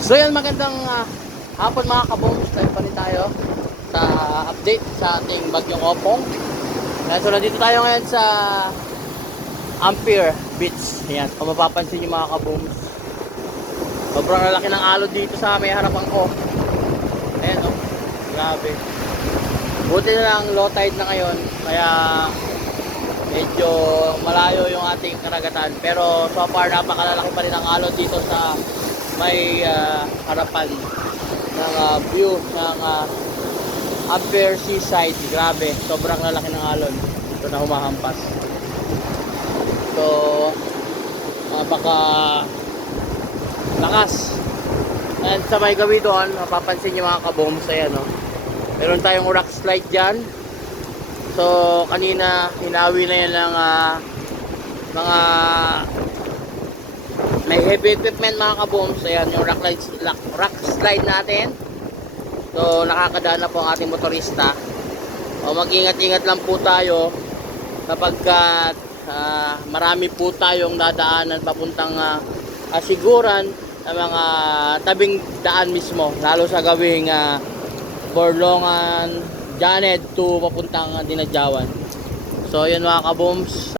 So yan, magandang hapon mga kabooms. Tayo pa rin tayo sa update sa ating bagyong Opong. So nandito tayo ngayon sa Ampere Beach. Yan, kung mapapansin nyo mga kabooms, sobrang lalaki ng alon dito sa may harapan ko. Ayan oh, grabe. Buti na lang low tide na ngayon, kaya medyo malayo yung ating karagatan. Pero so far napakalalaki pa rin ang alon dito sa may harapan ng view ng Ampere Seaside. Grabe, sobrang lalaki ng alon ito na humahampas. So baka lakas. And sa may gawi doon, mapapansin nyo mga kabooms, ayan no, meron tayong rock slide dyan. So kanina hinawi na yan ng mga may heavy equipment mga kabooms. Ayan yung rock slide natin. So nakakadaan na po ang ating motorista. O mag-ingat-ingat lang po tayo kapag marami po tayong dadaanan papuntang asiguran ng mga tabing daan mismo, lalo sa gawing Borlongan, Janet to papuntang Dinadjawan. So yun mga kabooms.